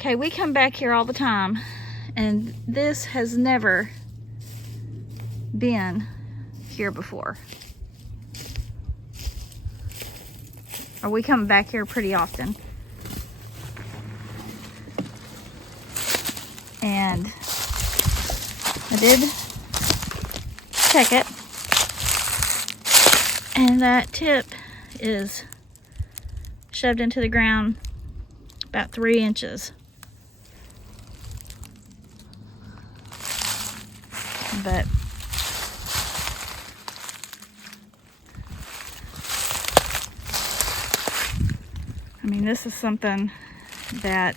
Okay, we come back here all the time, and this has never been here before. Or we come back here pretty often. And I did check it, and that tip is shoved into the ground about 3 inches. But I mean, this is something that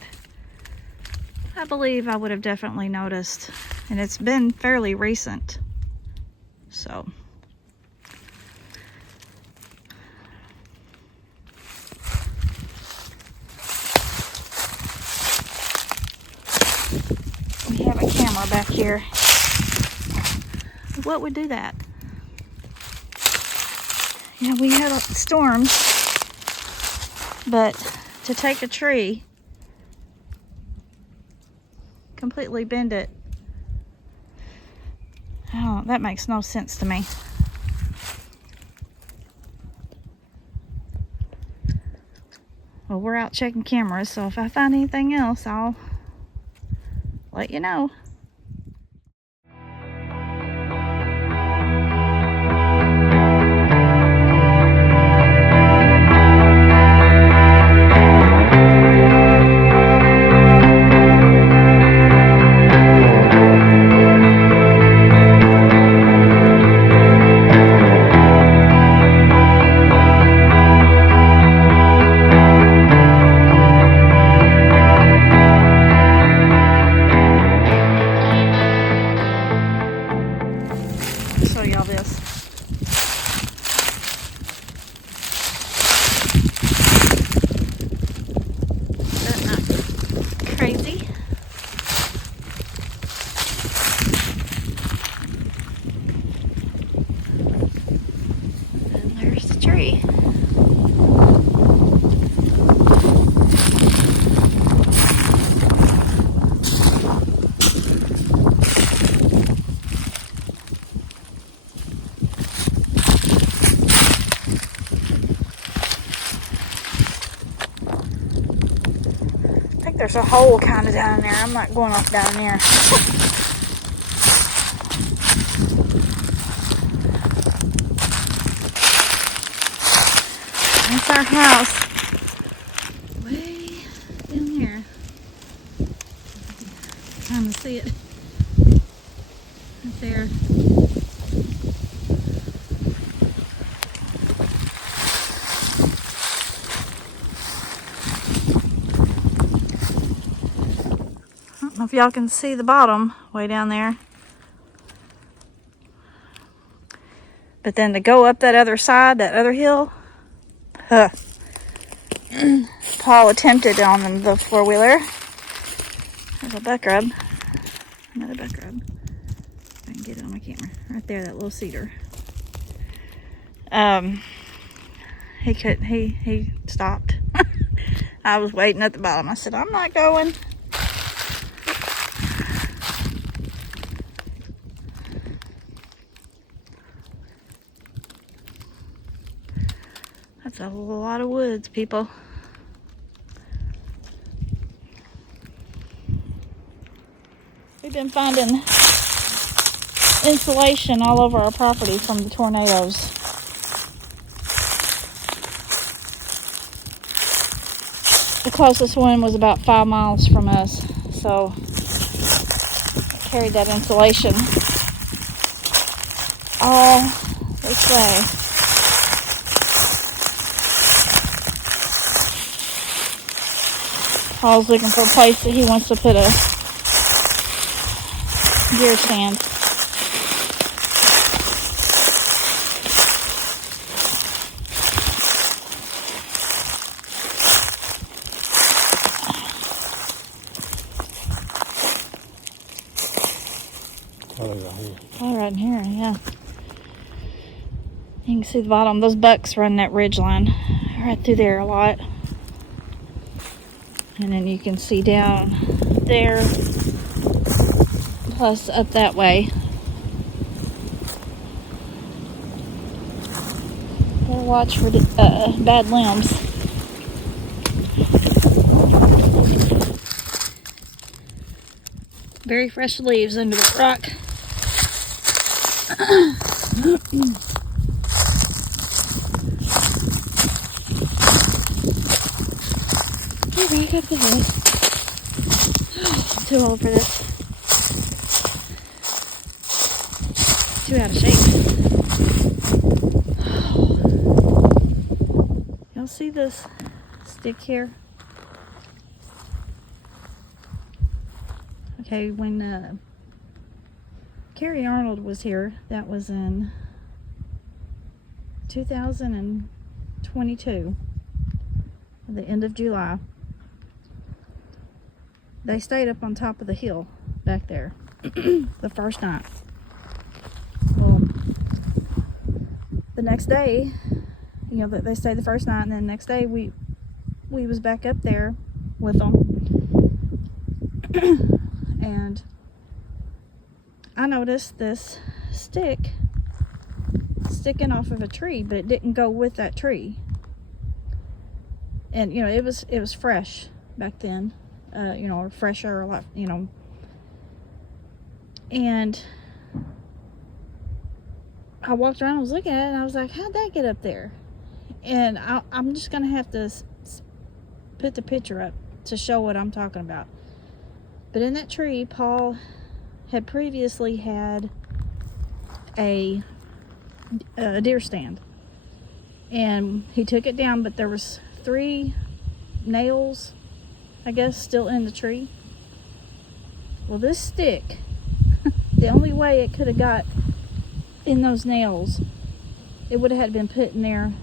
I believe I would have definitely noticed, and it's been fairly recent. So we have a camera back here. What would do that? Yeah, we had storms, but to take a tree, completely bend it, oh, that makes no sense to me. Well, we're out checking cameras, so if I find anything else, I'll let you know. Show y'all this. Is that not crazy? And there's the tree. There's a hole kind of down there. I'm not going off down there. That's our house. Way in there. Trying to see it. Right there. I don't know if y'all can see the bottom way down there. But then to go up that other side, that other hill, Paul attempted on the four-wheeler. There's a buck rub. Another buck rub. If I can get it on my camera. Right there, that little cedar. He stopped. I was waiting at the bottom. I said, I'm not going. That's a lot of woods, people. We've been finding insulation all over our property from the tornadoes. The closest one was about 5 miles from us, so I carried that insulation all this way. Paul's looking for a place that he wants to put a deer stand. Oh, right in here, yeah. You can see the bottom. Those bucks run that ridge line right through there a lot. And then you can see down there, plus up that way. Gotta watch for the bad limbs. Very fresh leaves under the rock. Back up the hill. I'm too old for this. Too out of shape. Y'all see this stick here? Okay, when Carrie Arnold was here, that was in 2022, at the end of July. They stayed up on top of the hill back there the first night. Well, the next day, you know, they stayed the first night, and then the next day we was back up there with them. And I noticed this stick sticking off of a tree, but it didn't go with that tree. And you know, it was fresh back then, you know, or fresher, a lot, you know. And I walked around, I was looking at it, and I was like, how'd that get up there? And I'm just gonna have to put the picture up to show what I'm talking about. But in that tree, Paul had previously had a deer stand, and he took it down, but there was 3 nails, I guess, still in the tree. Well, this stick, the only way it could have got in those nails, it would have had to been put in there,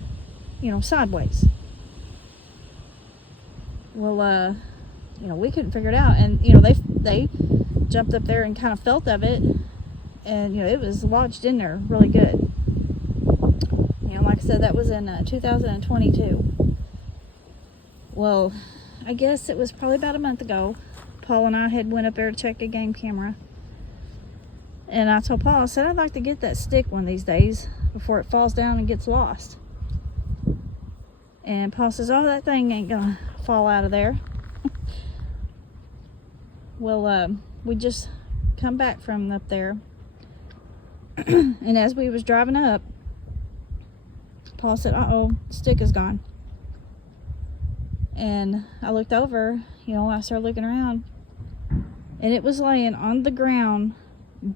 you know, sideways. Well, you know, we couldn't figure it out, and you know, they jumped up there and kind of felt of it, and you know, it was lodged in there really good. You know, like I said, that was in 2022. Well, I guess it was probably about a month ago. Paul and I had went up there to check a game camera, and I told Paul, I said, I'd like to get that stick one of these days before it falls down and gets lost. And Paul says, oh, that thing ain't gonna fall out of there. Well, we just come back from up there, and as we was driving up, Paul said, uh-oh, the stick is gone. And I looked over, you know, I started looking around, and it was laying on the ground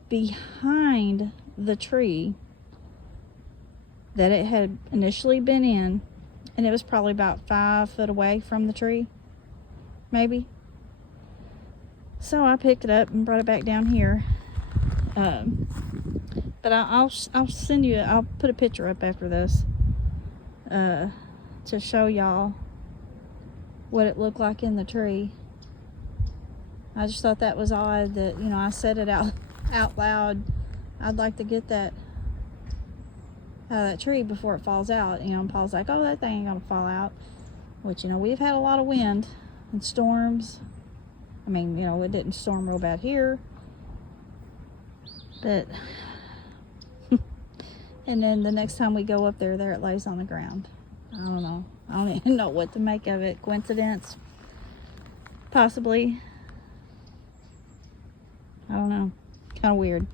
behind the tree that it had initially been in, and it was probably about 5 foot away from the tree, maybe. So I picked it up and brought it back down here. But I'll send you, I'll put a picture up after this to show y'all what it looked like in the tree. I just thought that was odd that, you know, I said it out loud. I'd like to get that out of that tree before it falls out. You know, and Paul's like, oh, that thing ain't gonna fall out. Which, you know, we've had a lot of wind and storms. I mean, you know, it didn't storm real bad here, but and then the next time we go up there, there it lays on the ground. I don't know. I don't even know what to make of it. Coincidence? Possibly. I don't know. Kind of weird.